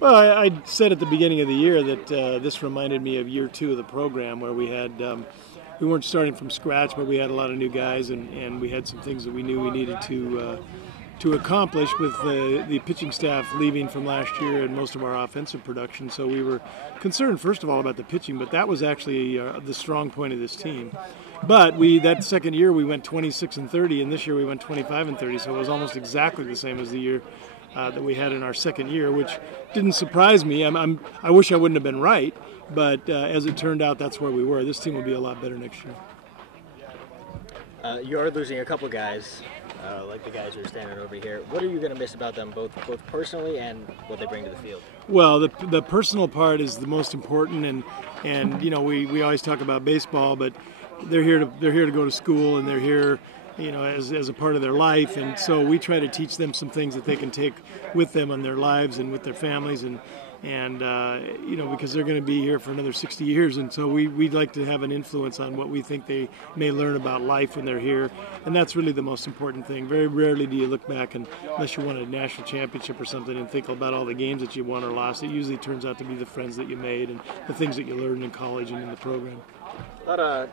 Well, I said at the beginning of the year that this reminded me of year 2 of the program, where we had we weren't starting from scratch, but we had a lot of new guys, and we had some things that we knew we needed to accomplish with the pitching staff leaving from last year and most of our offensive production. So we were concerned, first of all, about the pitching, but that was actually the strong point of this team. But that second year we went 26-30, and this year we went 25-30, so it was almost exactly the same as the year that we had in our second year, which didn't surprise me. I wish I wouldn't have been right, but as it turned out, that's where we were. This team will be a lot better next year. You are losing a couple guys, like the guys who are standing over here. What are you going to miss about them, both personally and what they bring to the field? Well, the personal part is the most important, and you know, we always talk about baseball, but they're here to go to school, and they're here, you know, as a part of their life, and so we try to teach them some things that they can take with them in their lives and with their families, and you know, because they're going to be here for another 60 years, and so we'd like to have an influence on what we think they may learn about life when they're here, and that's really the most important thing. Very rarely do you look back, and unless you won a national championship or something, and think about all the games that you won or lost. It usually turns out to be the friends that you made and the things that you learned in college and in the program. A lot of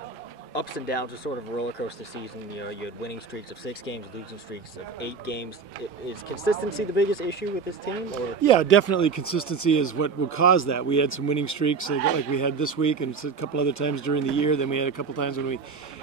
ups and downs, a sort of roller coaster season. You know, you had winning streaks of 6 games, losing streaks of 8 games. Is consistency the biggest issue with this team? Or? Yeah, definitely consistency is what will cause that. We had some winning streaks like we had this week, and a couple other times during the year. Then we had a couple times when we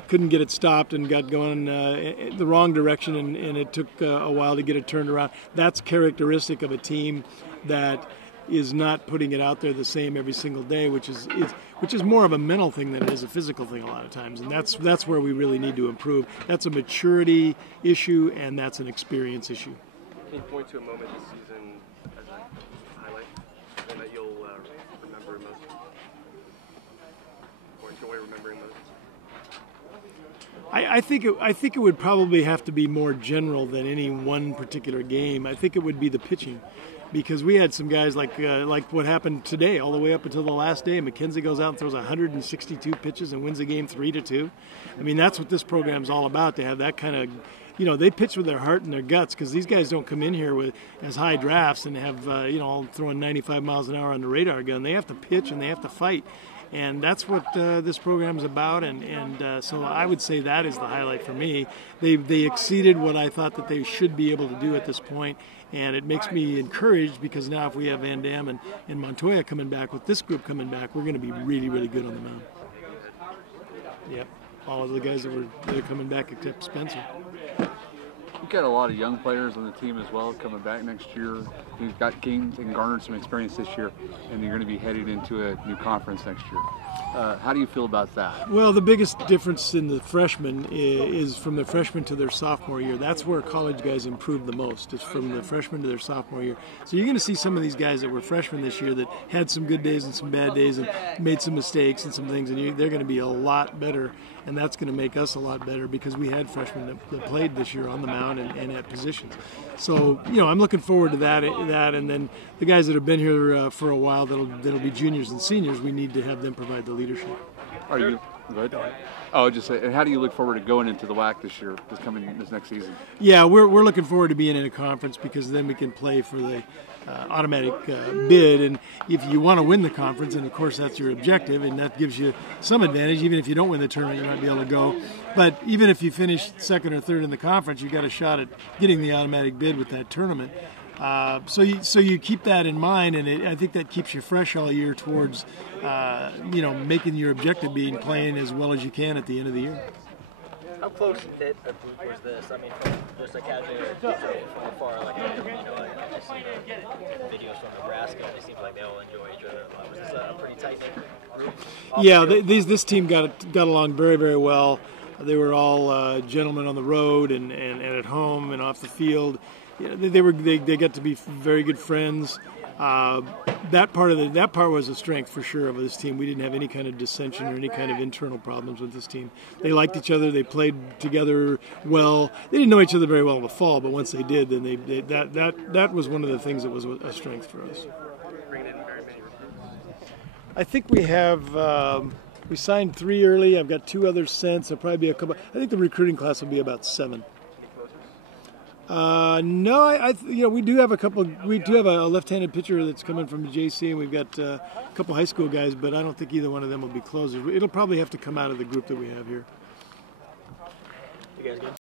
couldn't get it stopped and got going the wrong direction, and it took a while to get it turned around. That's characteristic of a team that is not putting it out there the same every single day, which is more of a mental thing than it is a physical thing a lot of times, and that's where we really need to improve. That's a maturity issue, and that's an experience issue. Can you point to a moment this season as a highlight and that you'll remember most, or enjoy remembering most? I think it would probably have to be more general than any one particular game. I think it would be the pitching, because we had some guys like what happened today, all the way up until the last day. McKenzie goes out and throws 162 pitches and wins the game 3-2. I mean, that's what this program's all about, to have that kind of, you know, they pitch with their heart and their guts, because these guys don't come in here with as high drafts and have you know, all throwing 95 miles an hour on the radar gun. They have to pitch and they have to fight. And that's what this program is about, and so I would say that is the highlight for me. They exceeded what I thought that they should be able to do at this point, and it makes me encouraged, because now if we have Van Dam and Montoya coming back, with this group coming back, we're going to be really, really good on the mound. Yep, all of the guys that are coming back except Spencer. You've got a lot of young players on the team as well coming back next year. You've got gained and garnered some experience this year, and you're going to be headed into a new conference next year. How do you feel about that? Well, the biggest difference in the freshmen is from the freshman to their sophomore year. That's where college guys improve the most, is from the freshman to their sophomore year. So you're going to see some of these guys that were freshmen this year that had some good days and some bad days and made some mistakes and some things, and they're going to be a lot better, and that's going to make us a lot better, because we had freshmen that played this year on the mound and at positions. So, you know, I'm looking forward to that, and then the guys that have been here for a while that'll be juniors and seniors, we need to have them provide the leadership. Are you good? Oh, just say, how do you look forward to going into the WAC this year, this next season? Yeah, we're looking forward to being in a conference, because then we can play for the automatic bid, and if you want to win the conference, and of course that's your objective, and that gives you some advantage. Even if you don't win the tournament, you might be able to go. But even if you finish second or third in the conference, you got a shot at getting the automatic bid with that tournament. So you keep that in mind, and I think that keeps you fresh all year towards you know, making your objective being playing as well as you can at the end of the year. How close knit a group was this? I mean, from just a casual from afar, like, you know, I just see videos from Nebraska, and it seems like they all enjoy each other. Was this a pretty tight knit group? Yeah, this team got along very, very well. They were all gentlemen on the road and at home and off the field. Yeah, they got to be very good friends. That part was a strength for sure of this team. We didn't have any kind of dissension or any kind of internal problems with this team. They liked each other. They played together well. They didn't know each other very well in the fall, but once they did, then that was one of the things that was a strength for us. I think we have. We signed 3 early. I've got 2 others since. There'll probably be a couple. I think the recruiting class will be about 7. No, we do have a couple. We do have a left-handed pitcher that's coming from the JC, and we've got a couple high school guys. But I don't think either one of them will be closers. It'll probably have to come out of the group that we have here. You guys good?